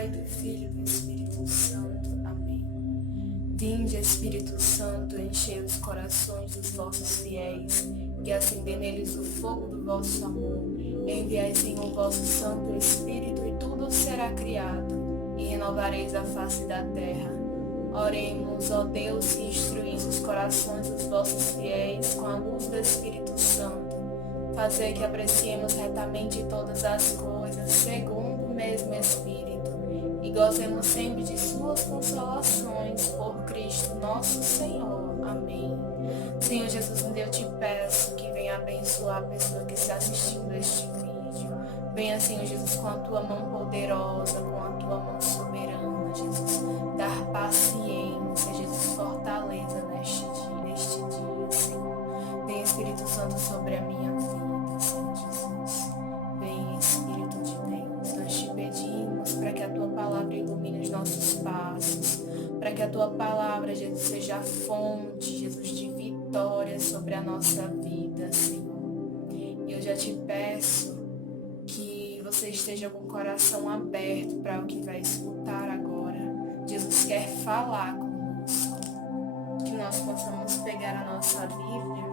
Pai, do Filho e do Espírito Santo. Amém. Vinde, Espírito Santo, enchei os corações dos vossos fiéis, e acendei neles o fogo do vosso amor. Enviai, Senhor, o vosso Santo Espírito, e tudo será criado, e renovareis a face da terra. Oremos, ó Deus, que instruís os corações dos vossos fiéis com a luz do Espírito Santo. Fazei que apreciemos retamente todas as coisas, segundo o mesmo Espírito, e gozemos sempre de suas consolações, por Cristo nosso Senhor. Amém. Senhor Jesus, eu te peço que venha abençoar a pessoa que está assistindo este vídeo. Venha, Senhor Jesus, com a tua mão poderosa, com a tua mão soberana, Jesus, dar paciência, Jesus, fortaleza neste dia, Senhor. Vem, Espírito Santo, sobre a minha vida, Senhor Jesus. Vem, Espírito de Deus, nós te pedimos para que a tua palavra ilumine os nossos passos, para que a tua palavra, Jesus, seja a fonte, Jesus, de vitória sobre a nossa vida, Senhor. E eu já te peço que você esteja com o coração aberto para o que vai escutar agora. Jesus quer falar conosco. Que nós possamos pegar a nossa Bíblia.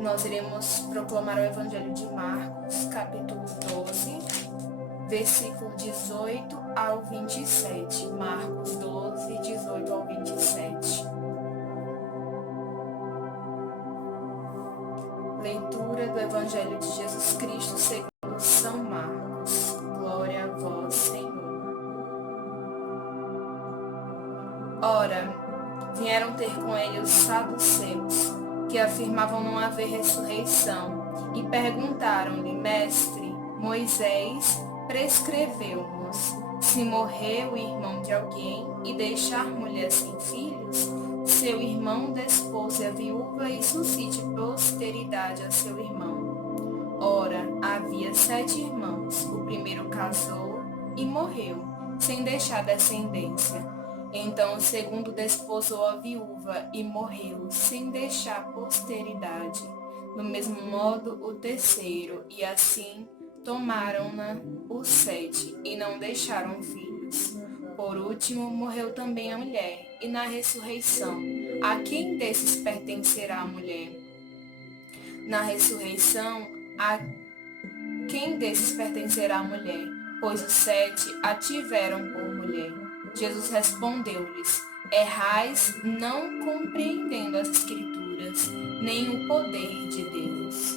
Nós iremos proclamar o Evangelho de Marcos, capítulo 12, versículo 18 ao 27. Marcos 12, 18 ao 27. Leitura do Evangelho de Jesus Cristo segundo São Marcos. Glória a vós, Senhor. Ora, vieram ter com ele os saduceus, que afirmavam não haver ressurreição, e perguntaram-lhe: Mestre, Moisés prescreveu-nos, se morrer o irmão de alguém e deixar mulher sem filhos, seu irmão despose a viúva e suscite posteridade a seu irmão. Ora, havia 7 irmãos. O primeiro casou e morreu, sem deixar descendência. Então o segundo desposou a viúva e morreu, sem deixar posteridade. Do mesmo modo o terceiro, e assim tomaram-na os 7, e não deixaram filhos. Por último, morreu também a mulher, e na ressurreição, a quem desses pertencerá a mulher? Na ressurreição, a quem desses pertencerá a mulher? Pois os 7 a tiveram por mulher. Jesus respondeu-lhes: Errais, não compreendendo as Escrituras, nem o poder de Deus.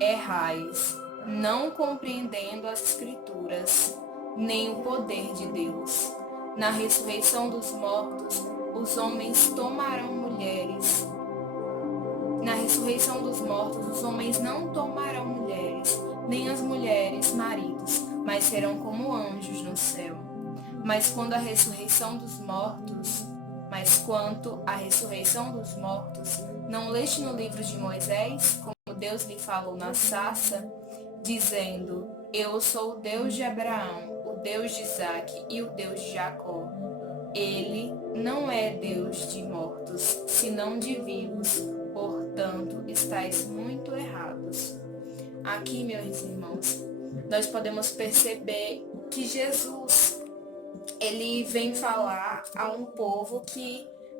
Errais, não compreendendo as Escrituras, nem o poder de Deus. Na ressurreição dos mortos, os homens tomarão mulheres. Na ressurreição dos mortos, os homens não tomarão mulheres, nem as mulheres maridos, mas serão como anjos no céu. Mas quanto à ressurreição dos mortos, não leste no livro de Moisés, como Deus lhe falou na sarça, dizendo: Eu sou o Deus de Abraão, o Deus de Isaque e o Deus de Jacó. Ele não é Deus de mortos, senão de vivos, portanto, estáis muito errados. Aqui, meus irmãos, nós podemos perceber que Jesus, ele vem falar a um povo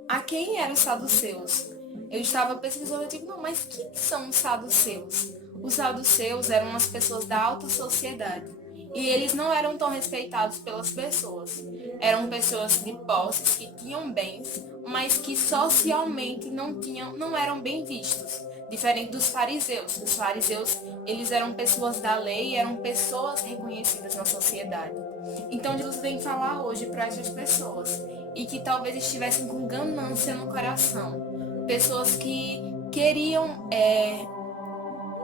a quem eram os saduceus. Eu estava pesquisando, eu digo, não, mas quem são os saduceus? Os saduceus eram as pessoas da alta sociedade. E eles não eram tão respeitados pelas pessoas. Eram pessoas de posses, que tinham bens, mas que socialmente não eram bem vistos. Diferente dos fariseus. Os fariseus, eles eram pessoas da lei, eram pessoas reconhecidas na sociedade. Então Jesus vem falar hoje para essas pessoas, e que talvez estivessem com ganância no coração. Pessoas que queriam,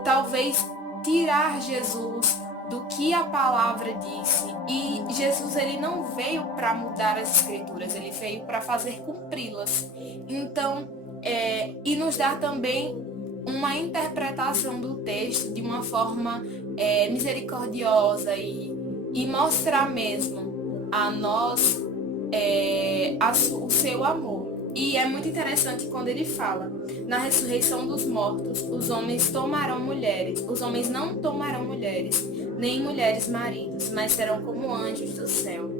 talvez, tirar Jesus do que a palavra disse. E Jesus, ele não veio para mudar as Escrituras, ele veio para fazer cumpri-las. Então, e nos dar também uma interpretação do texto de uma forma misericordiosa e mostrar mesmo a nós o seu amor. E é muito interessante quando ele fala: na ressurreição dos mortos, os homens tomarão mulheres, os homens não tomarão mulheres, nem mulheres maridos, mas serão como anjos do céu.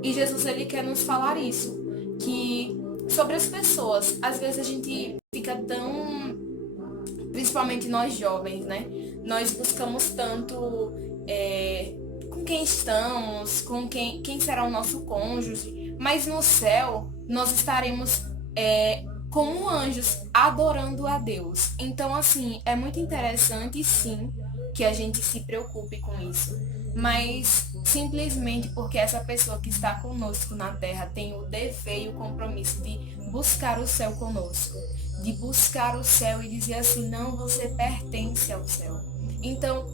E Jesus, ele quer nos falar isso, que sobre as pessoas, às vezes a gente fica tão, principalmente nós jovens, né? Nós buscamos tanto com quem estamos, com quem será o nosso cônjuge, mas no céu nós estaremos como anjos adorando a Deus. Então, assim, é muito interessante, sim, que a gente se preocupe com isso. Mas simplesmente porque essa pessoa que está conosco na terra tem o dever e o compromisso de buscar o céu conosco, de buscar o céu e dizer assim, não, você pertence ao céu. Então,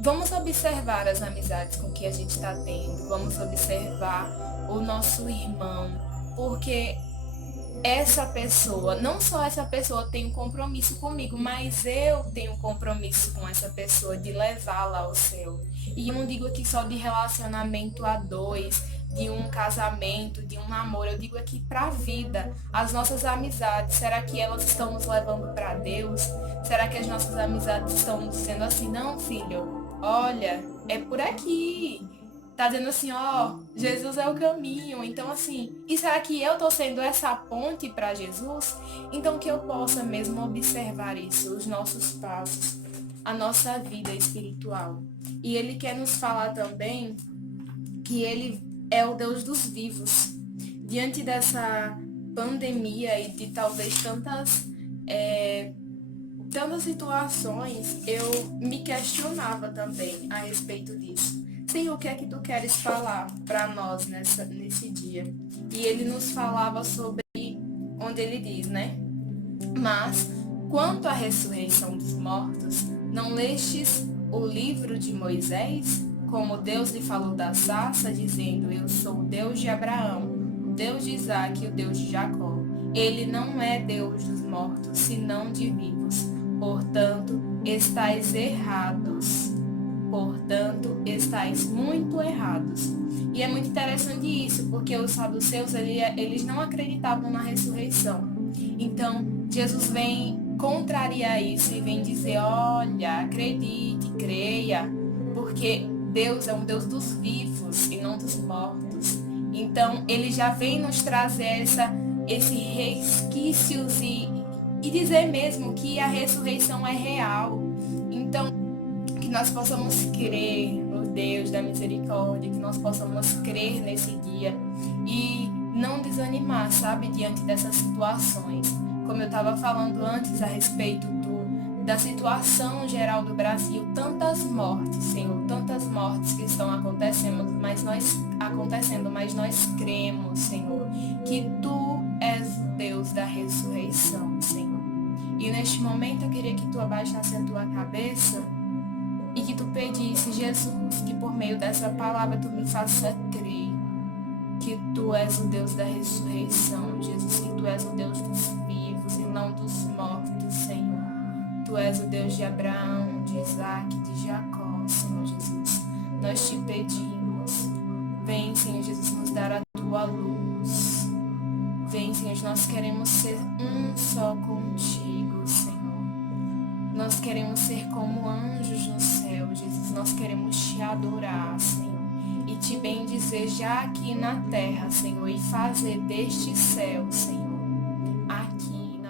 vamos observar as amizades com que a gente está tendo, vamos observar o nosso irmão, porque essa pessoa, não só essa pessoa tem um compromisso comigo, mas eu tenho um compromisso com essa pessoa de levá-la ao céu. E eu não digo aqui só de relacionamento a dois, de um casamento, de um namoro, eu digo aqui para a vida, as nossas amizades, será que elas estão nos levando para Deus? Será que as nossas amizades estão dizendo assim, não, filho, olha, é por aqui. Tá dizendo assim, ó, Jesus é o caminho. Então, assim, e será que eu tô sendo essa ponte para Jesus? Então, que eu possa mesmo observar isso, os nossos passos, a nossa vida espiritual. E ele quer nos falar também que ele é o Deus dos vivos. Diante dessa pandemia e de talvez tantas situações, eu me questionava também a respeito disso. Senhor, o que é que tu queres falar para nós nesse dia? E ele nos falava sobre onde ele diz, né? Mas, quanto à ressurreição dos mortos, não lestes o livro de Moisés? Como Deus lhe falou da sarça, dizendo, eu sou o Deus de Abraão, o Deus de Isaque e o Deus de Jacó. Ele não é Deus dos mortos, senão de vivos. Portanto, estáis errados. Portanto, estáis muito errados. E é muito interessante isso, porque os saduceus, eles não acreditavam na ressurreição. Então, Jesus vem contrariar isso e vem dizer, olha, acredite, creia, porque Deus é um Deus dos vivos e não dos mortos. Então, ele já vem nos trazer esses resquícios e dizer mesmo que a ressurreição é real. Então, que nós possamos crer no Deus da misericórdia, que nós possamos crer nesse dia e não desanimar, sabe, diante dessas situações. Como eu estava falando antes a respeito da situação geral do Brasil, tantas mortes, Senhor, tantas mortes que estão acontecendo, mas nós cremos, Senhor, que Tu és o Deus da ressurreição, Senhor. E neste momento eu queria que Tu abaixasse a Tua cabeça e que Tu pedisse, Jesus, que por meio dessa palavra Tu me faça crer que Tu és o Deus da ressurreição, Jesus, que Tu és o Deus dos vivos e não dos mortos, Senhor. Tu és o Deus de Abraão, de Isaque, de Jacó, Senhor Jesus. Nós Te pedimos, vem, Senhor Jesus, nos dar a Tua luz. Vem, Senhor, nós queremos ser um só contigo, Senhor. Nós queremos ser como anjos no céu, Jesus. Nós queremos Te adorar, Senhor. E Te bendizer já aqui na terra, Senhor. E fazer deste céu, Senhor,